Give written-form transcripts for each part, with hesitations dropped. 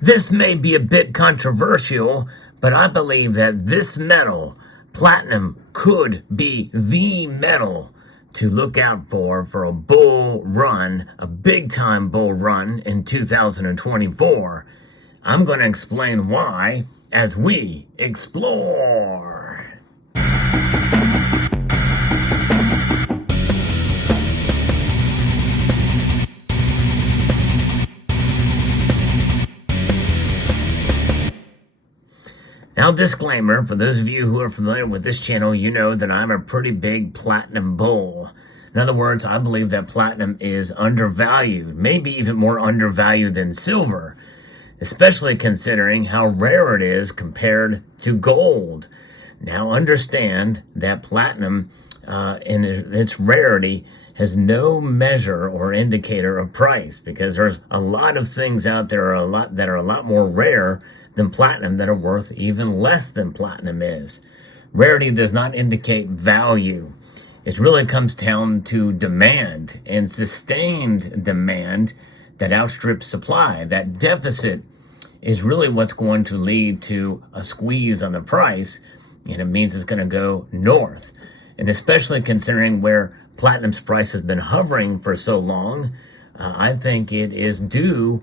This may be a bit controversial, but I believe that this metal, platinum, could be the metal to look out for a bull run, a big time bull run in 2024. I'm going to explain why as we explore. Now, disclaimer, for those of you who are familiar with this channel, you know that I'm a pretty big platinum bull. In other words, I believe that platinum is undervalued, maybe even more undervalued than silver, especially considering how rare it is compared to gold. Now, understand that platinum, in its rarity, has no measure or indicator of price, because there's a lot of things out there that are a lot more rare than platinum that are worth even less than platinum is. Rarity does not indicate value. It really comes down to demand, and sustained demand that outstrips supply. That deficit is really what's going to lead to a squeeze on the price, and it means it's going to go north. And especially considering where platinum's price has been hovering for so long, I think it is due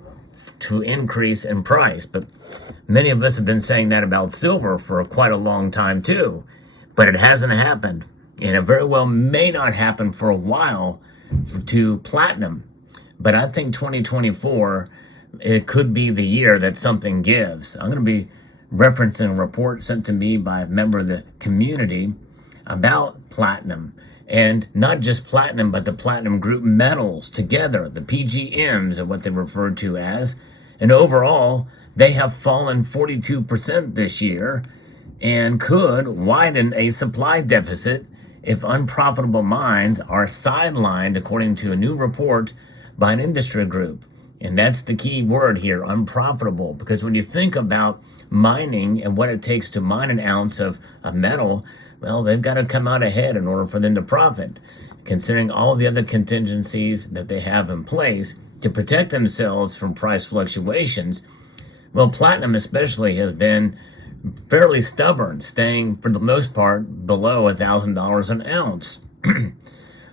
to increase in price. But many of us have been saying that about silver for quite a long time too, but it hasn't happened, and it very well may not happen for a while to platinum. But I think 2024, it could be the year that something gives. I'm going to be referencing a report sent to me by a member of the community about platinum, and not just platinum, but the platinum group metals together, the PGMs are what they refer to as. And overall, they have fallen 42% this year and could widen a supply deficit if unprofitable mines are sidelined, according to a new report by an industry group. And that's the key word here, unprofitable, because when you think about mining and what it takes to mine an ounce of a metal, well, they've got to come out ahead in order for them to profit, considering all the other contingencies that they have in place to protect themselves from price fluctuations. Well, platinum especially has been fairly stubborn, staying for the most part below $1,000 an ounce.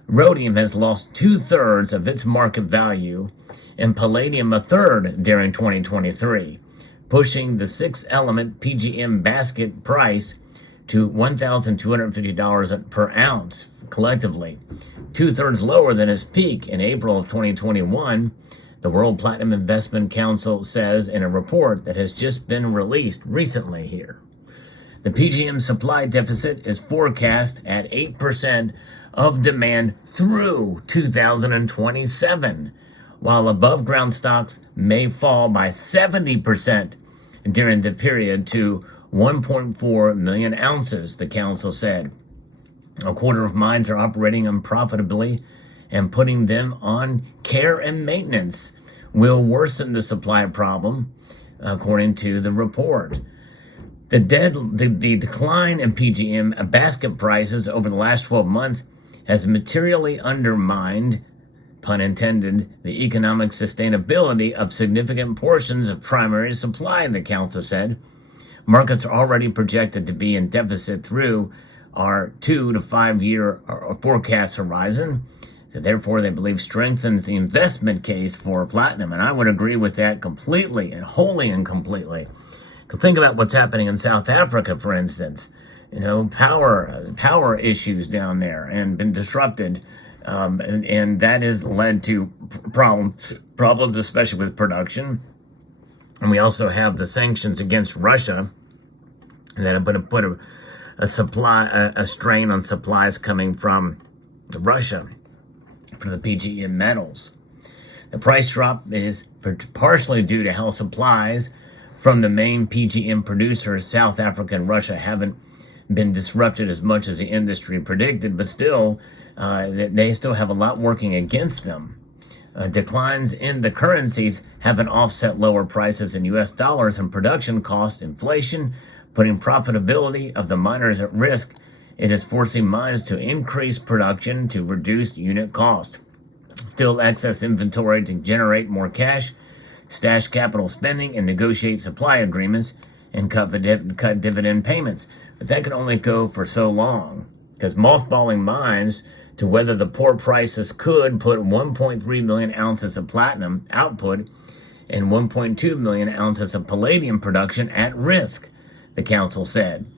Rhodium has lost 2/3 of its market value, and palladium 1/3 during 2023, pushing the 6-element PGM basket price to $1,250 per ounce collectively, 2/3 lower than its peak in April of 2021. The World Platinum Investment Council says in a report that has just been released recently here. The PGM supply deficit is forecast at 8% of demand through 2027, while above ground stocks may fall by 70% during the period to 1.4 million ounces, the council said. A quarter of mines are operating unprofitably, and putting them on care and maintenance will worsen the supply problem, according to the report. The decline in PGM basket prices over the last 12 months has materially undermined, pun intended, the economic sustainability of significant portions of primary supply, the council said. Markets are already projected to be in deficit through our 2 to 5 year forecast horizon. So therefore, they believe strengthens the investment case for platinum. And I would agree with that completely and wholly and completely. Think about what's happening in South Africa, for instance. You know, power issues down there and been disrupted. And that has led to problems, especially with production. And we also have the sanctions against Russia that have put a strain on supplies coming from Russia for the PGM metals. The price drop is partially due to how supplies from the main PGM producers, South Africa and Russia, haven't been disrupted as much as the industry predicted, but still, they still have a lot working against them. Declines in the currencies haven't offset lower prices in U.S. dollars and production cost inflation, putting profitability of the miners at risk. It is forcing mines to increase production to reduce unit cost. Still excess inventory to generate more cash. stash capital spending and negotiate supply agreements and cut dividend payments. But that can only go for so long, because mothballing mines to weather the poor prices could put 1.3 million ounces of platinum output and 1.2 million ounces of palladium production at risk, the council said.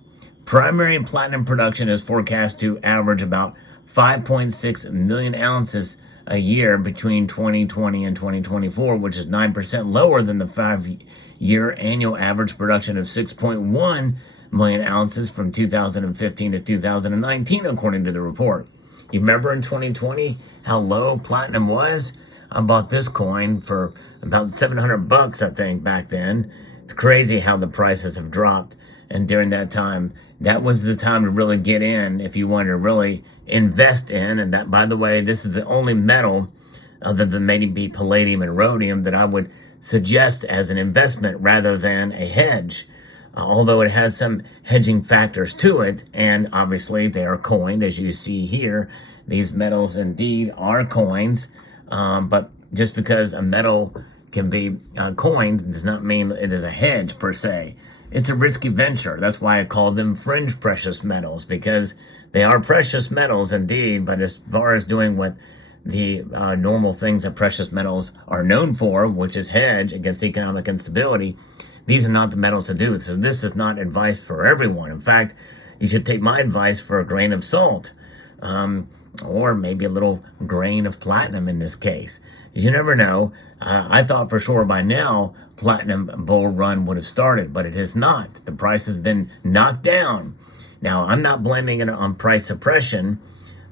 Primary platinum production is forecast to average about 5.6 million ounces a year between 2020 and 2024, which is 9% lower than the 5-year annual average production of 6.1 million ounces from 2015 to 2019, according to the report. You remember in 2020 how low platinum was? I bought this coin for about $700, I think, back then. It's crazy how the prices have dropped. And during that time, that was the time to really get in if you wanted to really invest in. And that, by the way, this is the only metal other than maybe palladium and rhodium that I would suggest as an investment rather than a hedge. Although it has some hedging factors to it, and obviously they are coined, as you see here. These metals indeed are coins, but just because a metal can be coined does not mean it is a hedge per se. It's a risky venture. That's why I call them fringe precious metals, because they are precious metals indeed, but as far as doing what the normal things that precious metals are known for, which is hedge against economic instability, these are not the metals to do. So this is not advice for everyone. In fact, you should take my advice for a grain of salt, or maybe a little grain of platinum in this case. You never know. I thought for sure by now platinum bull run would have started, but it has not. The price has been knocked down. Now, I'm not blaming it on price suppression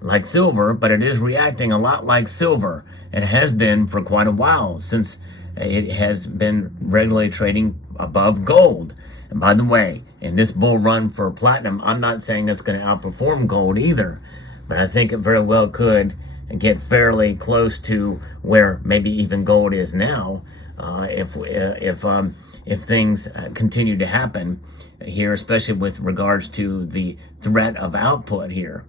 like silver, but it is reacting a lot like silver. It has been for quite a while, since it has been regularly trading above gold. And by the way, in this bull run for platinum, I'm not saying it's going to outperform gold either, but I think it very well could get fairly close to where maybe even gold is now, if things continue to happen here, especially with regards to the threat of output here.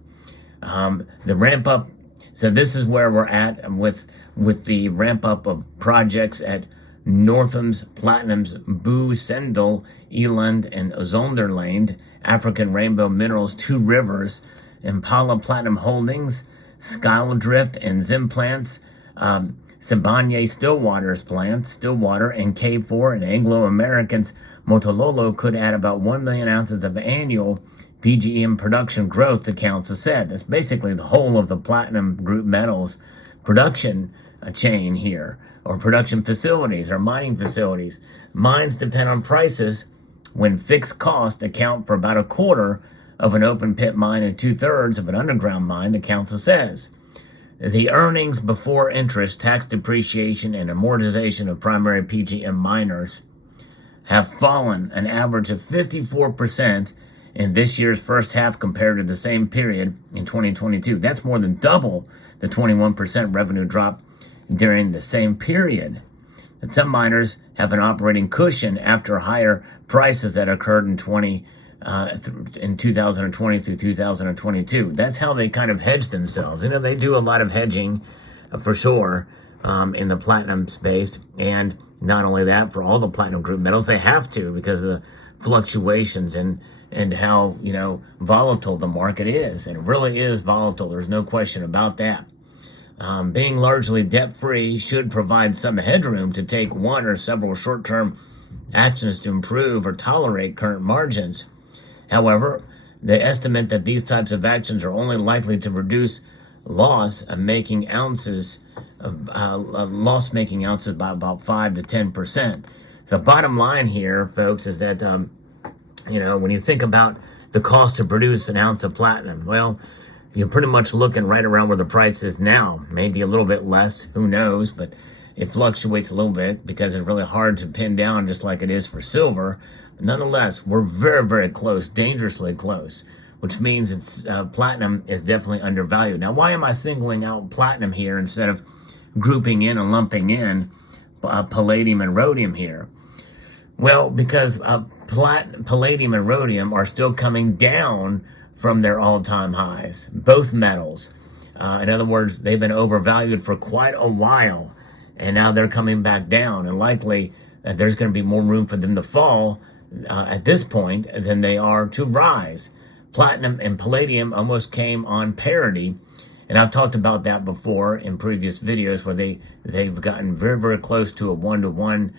The ramp up. So this is where we're at with the ramp up of projects at Northam's, Platinum's, Boo, Sendel, Eland, and Zonderland, African Rainbow Minerals, Two Rivers, Impala Platinum Holdings, Skyldrift and Zimplants, Sibanye Stillwater, and K4 and Anglo American's Motololo could add about 1 million ounces of annual PGM production growth, the council said. That's basically the whole of the platinum group metals production chain here, or production facilities, or mining facilities. Mines depend on prices when fixed costs account for about a quarter of an open pit mine and 2/3 of an underground mine, the council says. The earnings before interest, tax depreciation, and amortization of primary PGM miners have fallen an average of 54% in this year's first half compared to the same period in 2022. That's more than double the 21% revenue drop during the same period. And some miners have an operating cushion after higher prices that occurred in 2020 through 2022. That's how they kind of hedge themselves. You know, they do a lot of hedging for sure in the platinum space. And not only that, for all the platinum group metals, they have to, because of the fluctuations and how, you know, volatile the market is. And it really is volatile. There's no question about that. Being largely debt-free should provide some headroom to take one or several short-term actions to improve or tolerate current margins. However, they estimate that these types of actions are only likely to reduce loss-making ounces by about 5 to 10%. So bottom line here, folks, is that, you know, when you think about the cost to produce an ounce of platinum, well, you're pretty much looking right around where the price is now, maybe a little bit less, who knows, but it fluctuates a little bit because it's really hard to pin down, just like it is for silver. But nonetheless, we're very, very close, dangerously close, which means it's platinum is definitely undervalued. Now, why am I singling out platinum here instead of grouping in and lumping in palladium and rhodium here? Well, because palladium and rhodium are still coming down from their all-time highs, both metals. In other words, they've been overvalued for quite a while. and now they're coming back down, and likely there's going to be more room for them to fall at this point than they are to rise. Platinum and palladium almost came on parity, and I've talked about that before in previous videos where they've gotten very, very close to a 1-to-1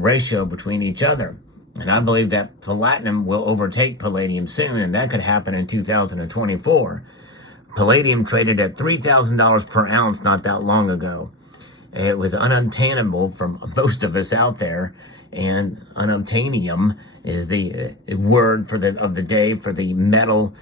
ratio between each other. And I believe that platinum will overtake palladium soon, and that could happen in 2024. Palladium traded at $3,000 per ounce not that long ago. It was unobtainable from most of us out there, and unobtainium is the word of the day for the metal,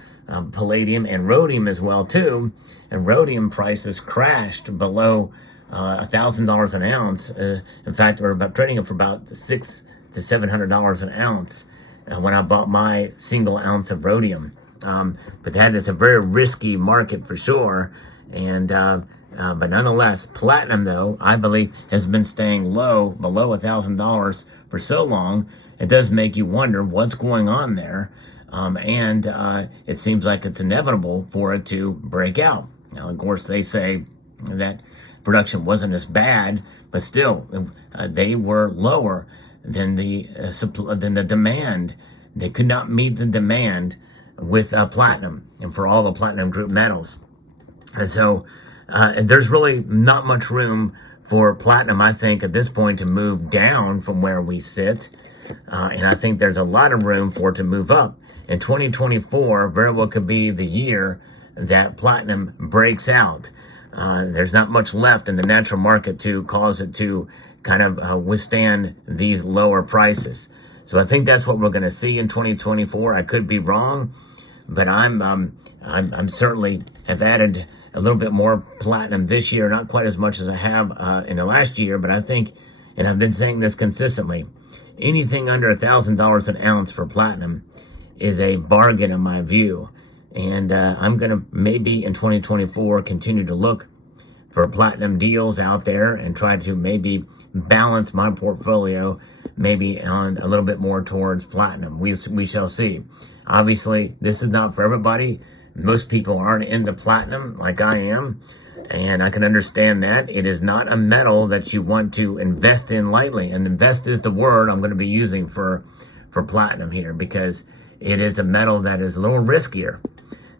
palladium and rhodium as well too. And rhodium prices crashed below $1,000 an ounce. In fact, we're trading it for about $600 to $700 an ounce when I bought my single ounce of rhodium. But that is a very risky market for sure. And but nonetheless, platinum, though, I believe has been staying low, below $1,000 for so long. It does make you wonder what's going on there. And it seems like it's inevitable for it to break out. Now, of course, they say that production wasn't as bad, but still, they were lower than the demand. They could not meet the demand with platinum and for all the platinum group metals. And so and there's really not much room for platinum, I think, at this point to move down from where we sit. And I think there's a lot of room for it to move up. In 2024, very well could be the year that platinum breaks out. There's not much left in the natural market to cause it to kind of withstand these lower prices. So I think that's what we're going to see in 2024. I could be wrong, but I'm certainly have added a little bit more platinum this year, not quite as much as I have in the last year, but I think, and I've been saying this consistently, anything under $1,000 an ounce for platinum is a bargain in my view. And I'm going to maybe in 2024 continue to look for platinum deals out there and try to maybe balance my portfolio maybe on a little bit more towards platinum. We shall see. Obviously, this is not for everybody. Most people aren't into platinum like I am, and I can understand that. It is not a metal that you want to invest in lightly, and invest is the word I'm going to be using for platinum here, because it is a metal that is a little riskier.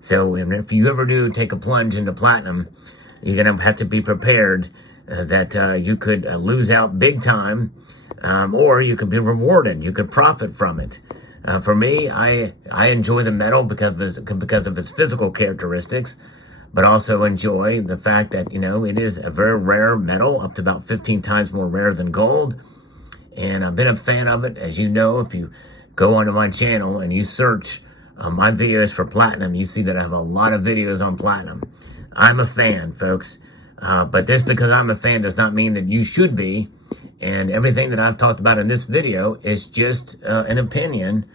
So if you ever do take a plunge into platinum, you're going to have to be prepared that you could lose out big time, or you could be rewarded. You could profit from it. For me, I enjoy the metal because of its physical characteristics, but also enjoy the fact that, it is a very rare metal, up to about 15 times more rare than gold. And I've been a fan of it. As you know, if you go onto my channel and you search my videos for platinum, you see that I have a lot of videos on platinum. I'm a fan, folks. But just because I'm a fan does not mean that you should be. And everything that I've talked about in this video is just an opinion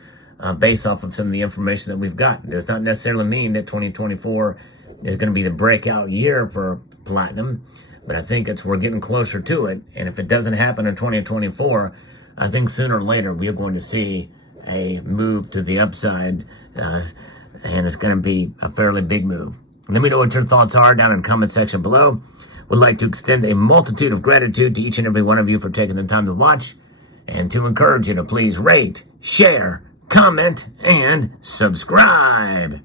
based off of some of the information that we've got. It does not necessarily mean that 2024 is going to be the breakout year for platinum, but I think we're getting closer to it. And if it doesn't happen in 2024, I think sooner or later we're going to see a move to the upside, and it's going to be a fairly big move. Let me know what your thoughts are down in the comment section below. Would like to extend a multitude of gratitude to each and every one of you for taking the time to watch, and to encourage you to please rate, share, comment, and subscribe.